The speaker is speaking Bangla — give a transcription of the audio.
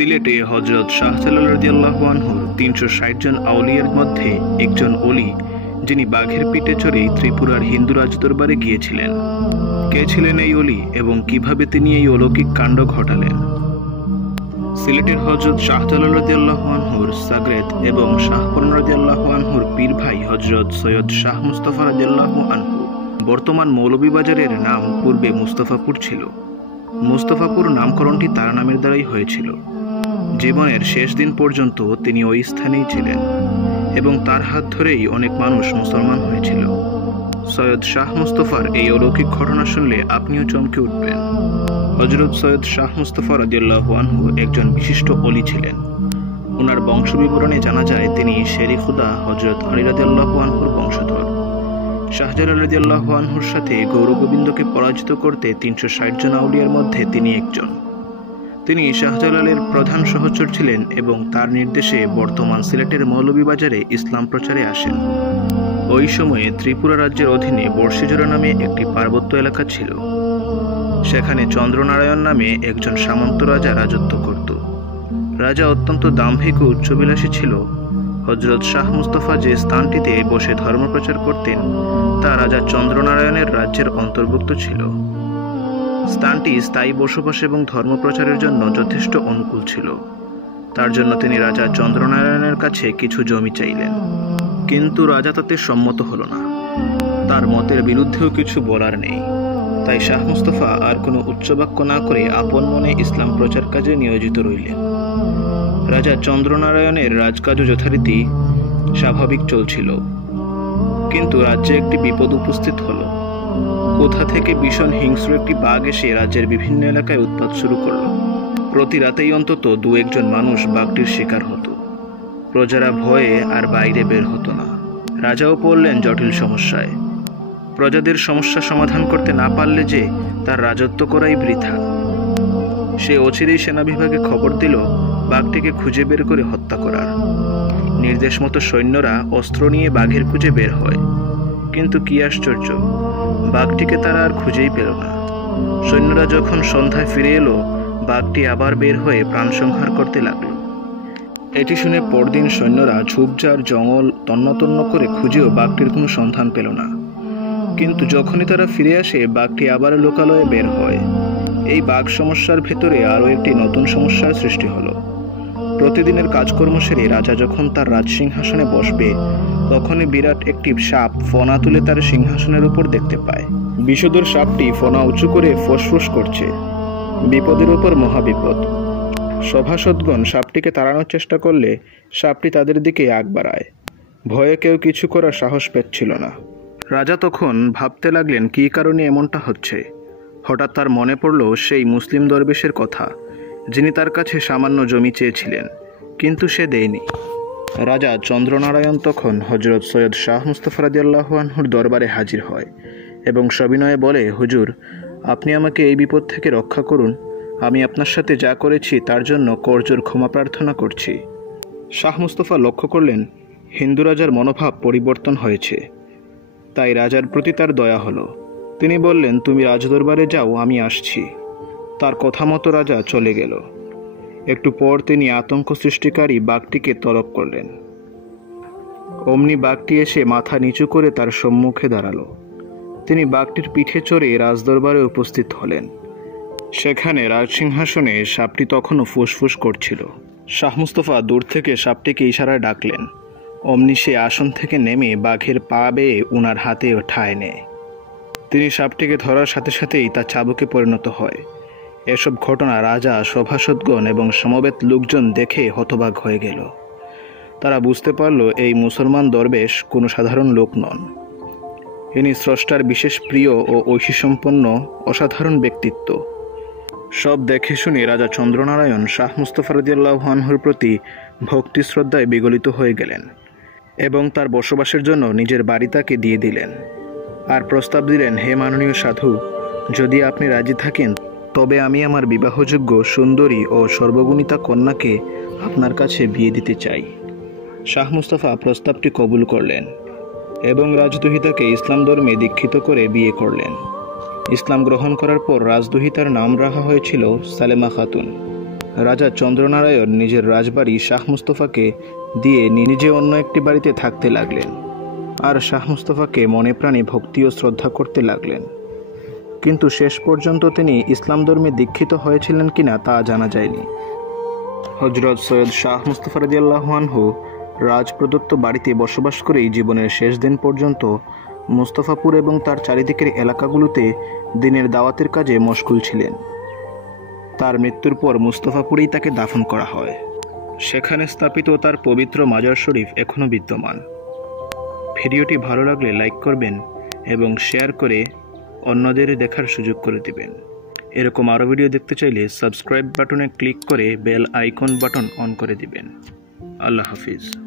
সিলেটে হযরত শাহজালাল রাদিয়াল্লাহু আনহুর ৩৬০ জন আউলিয়ার মধ্যে একজন ওলি, যিনি বাঘের পিঠে চড়ে ত্রিপুরার হিন্দু রাজদরবারে গিয়েছিলেন। কে ছিলেন এই ওলি এবং কিভাবে তিনি এই অলৌকিক কাণ্ড ঘটালেন? সিলেটের হযরত শাহজালাল রাদিয়াল্লাহু আনহুর সাগরেদ এবং শাহপরান রাদিয়াল্লাহু আনহুর পীর ভাই হযরত সৈয়দ শাহ মুস্তাফা রাদিয়াল্লাহু আনহু বর্তমান মৌলভীবাজারের নাম পূর্বে মুস্তাফাপুর ছিল। মুস্তাফাপুর নামকরণটি তার নামের দ্বারাই হয়েছিল। জীবনের শেষ দিন পর্যন্ত তিনি ওই স্থানেই ছিলেন এবং তার হাত ধরেই অনেক মানুষ মুসলমান হয়েছিল। সৈয়দ শাহ মুস্তাফার এই অলৌকিক ঘটনা শুনলে আপনিও চমকে উঠবেন। হযরত সৈয়দ শাহ মুস্তাফা রাদিয়াল্লাহু আনহু একজন বিশিষ্ট ওলি ছিলেন। ওনার বংশ বিবরণে জানা যায় তিনি শেরি খুদা হযরত আলী রাদিয়াল্লাহু আনহুর বংশধর। শাহজালাল রাদিয়াল্লাহু আনহুর সাথে গৌরগোবিন্দকে পরাজিত করতে ৩৬০ জন আউলিয়ার মধ্যে তিনি একজন। তিনি শাহজালালের প্রধান সহচর ছিলেন এবং তার নির্দেশে বর্তমান সিলেটের মৌলভীবাজারে ইসলাম প্রচারে আসেন। ওই সময়ে ত্রিপুরা রাজ্যের অধীনে বর্ষিজোড়া নামে একটি পার্বত্য এলাকা ছিল। সেখানে চন্দ্রনারায়ণ নামে একজন সামন্ত রাজা রাজত্ব করত। রাজা অত্যন্ত দাম্ভিক ও উচ্চবিলাসী ছিল। হযরত শাহ মুস্তাফা যে স্থানটিতে বসে ধর্মপ্রচার করতেন তা রাজা চন্দ্রনারায়ণের রাজ্যের অন্তর্ভুক্ত ছিল। স্থানটি স্থায়ী বসবাস এবং ধর্মপ্রচারের জন্য যথেষ্ট অনুকূল ছিল। তার জন্য তিনি রাজা চন্দ্রনারায়ণের কাছে কিছু জমি চাইলেন, কিন্তু রাজা তাতে সম্মত হল না। তার মতের বিরুদ্ধেও কিছু বলার নেই। তাই শাহ মুস্তাফা আর কোনো উচ্চবাক্য না করে আপন মনে ইসলাম প্রচার কাজে নিয়োজিত রইলেন। রাজা চন্দ্রনারায়ণের রাজকাজও যথারীতি স্বাভাবিক চলছিল, কিন্তু রাজ্যে একটি বিপদ উপস্থিত হলো। কোথা থেকে ভীষণ হিংস্র একটি বাঘ এসে রাজ্যের বিভিন্ন এলাকায় উৎপাত শুরু করল। প্রতি রাতেই অন্তত দু একজন মানুষ বাঘটির শিকার হতো। প্রজারা ভয়ে আর বাইরে বের হতো না। রাজাও পড়লেন জটিল সমস্যায়। প্রজাদের সমস্যা সমাধান করতে না পারলে যে তার রাজত্ব করাই বৃথা। সে অচিরেই সেনা বিভাগে খবর দিল বাঘটিকে খুঁজে বের করে হত্যা করার। নির্দেশ মতো সৈন্যরা অস্ত্র নিয়ে বাঘের খুঁজে বের হয়, কিন্তু কি আশ্চর্য, বাঘটিকে তারা আর খুঁজেই পেল না। সৈন্যরা যখন সন্ধ্যায় ফিরে এলো, বাঘটি আবার বের হয়ে প্রাণসংহার করতে লাগলো। এটি শুনে পরদিন সৈন্যরা ঝোপঝাড় জঙ্গল তন্ন করে খুঁজেও বাঘটির কোনো সন্ধান পেল না। কিন্তু যখনই তারা ফিরে আসে, বাঘটি আবার লোকালয়ে বের হয়। এই বাঘ সমস্যার ভেতরে আরও একটি নতুন সমস্যার সৃষ্টি হলো। প্রতিদিনের কাজকর্ম সেরে রাজা যখন তার রাজসিংহাসনে বসবে, তখনই বিরাট একটি সাপ ফনা তুলে তার সিংহাসনের উপর দেখতে পায়। বিষধর সাপটি ফনা উঁচু করে ফোঁস করছে। বিপদের উপর মহাবিপদ। সভাসদগণ সাপটিকে তাড়ানোর চেষ্টা করলে সাপটি তাদের দিকে আগ বাড়ায়। ভয়ে কেউ কিছু করার সাহস পাচ্ছিল না। রাজা তখন ভাবতে লাগলেন কী কারণে এমনটা হচ্ছে। হঠাৎ তার মনে পড়ল সেই মুসলিম দরবেশের কথা, যিনি তার কাছে সামান্য জমি চেয়েছিলেন, কিন্তু সে দেয়নি। রাজা চন্দ্রনারায়ণ তখন হযরত সৈয়দ শাহ মুস্তাফা রাদিয়াল্লাহু আনহুর দরবারে হাজির হয় এবং সবিনয়ে বলে, হুজুর, আপনি আমাকে এই বিপদ থেকে রক্ষা করুন। আমি আপনার সাথে যা করেছি তার জন্য করজোর ক্ষমা প্রার্থনা করছি। শাহ মুস্তাফা লক্ষ্য করলেন হিন্দু রাজার মনোভাব পরিবর্তন হয়েছে। তাই রাজার প্রতি তার দয়া হলো। তিনি বললেন, তুমি রাজদরবারে যাও, আমি আসছি। তার কথা মতো রাজা চলে গেল। একটু পর তিনি আতঙ্ক সৃষ্টিকারী বাঘটিকে তলব করলেন। অমনি বাঘটি এসে মাথা নিচু করে তার সম্মুখে দাঁড়ালো। তিনি বাঘটির পিঠে চড়ে রাজদরবারে উপস্থিত হলেন। সেখানে রাজসিংহাসনে সাপটি তখনও ফুসফুস করছিল। শাহ মুস্তাফা দূর থেকে সাপটিকে ইশারায় ডাকলেন। অমনি সে আসন থেকে নেমে বাঘের পা বেয়ে উনার হাতে ঠায় নেয়। তিনি সাপটিকে ধরার সাথে সাথেই তা চাবুকে পরিণত হয়। এসব ঘটনা রাজা, সভাসদগণ এবং সমবেত লোকজন দেখে হতবাক হয়ে গেল। তারা বুঝতে পারল এই মুসলমান দরবেশ কোনো সাধারণ লোক নন। ইনি স্রষ্টার বিশেষ প্রিয় ও ঐশীসম্পন্ন অসাধারণ ব্যক্তিত্ব। সব দেখে শুনে রাজা চন্দ্রনারায়ণ শাহ মুস্তাফা রাদিয়াল্লাহু আনহুর প্রতি ভক্তি শ্রদ্ধায় বিগলিত হয়ে গেলেন এবং তার বসবাসের জন্য নিজের বাড়ি তাকে দিয়ে দিলেন। আর প্রস্তাব দিলেন, হে মাননীয় সাধু, যদি আপনি রাজি থাকেন তবে আমি আমার বিবাহযোগ্য সুন্দরী ও সর্বগুণিতা কন্যাকে আপনার কাছে বিয়ে দিতে চাই। শাহ মুস্তাফা প্রস্তাবটি কবুল করলেন এবং রাজদুহিতাকে ইসলাম ধর্মে দীক্ষিত করে বিয়ে করলেন। ইসলাম গ্রহণ করার পর রাজদুহিতার নাম রাখা হয়েছিল সালেমা খাতুন। রাজা চন্দ্রনারায়ণ নিজের রাজবাড়ি শাহ মুস্তফাকে দিয়ে নিজে অন্য একটি বাড়িতে থাকতে লাগলেন, আর শাহ মুস্তফাকে মনে প্রাণে ভক্তি ও শ্রদ্ধা করতে লাগলেন। কিন্তু শেষ পর্যন্ত তিনি ইসলাম ধর্মে দীক্ষিত হয়েছিলেন কিনা তা জানা যায়নি। হযরত সৈয়দ শাহ মুস্তফা রাদিয়াল্লাহু আনহু রাজ প্রদত্ত বাড়িতে বসবাস করেই জীবনের শেষ দিন পর্যন্ত মুস্তফাপুর এবং তার চারিদিকের এলাকাগুলোতে দিনের দাওয়াতের কাজে মশগুল ছিলেন। তার মৃত্যুর পর মুস্তফাপুরেই তাকে দাফন করা হয়। সেখানে স্থাপিত তার পবিত্র মাজার শরীফ এখনও বিদ্যমান। ভিডিওটি ভালো লাগলে লাইক করবেন এবং শেয়ার করে অন্যদের দেখার সুযোগ করে দিবেন। এরকম আরও ভিডিও দেখতে চাইলে সাবস্ক্রাইব বাটনে ক্লিক করে বেল আইকন বাটন অন করে দিবেন। আল্লাহ হাফিজ।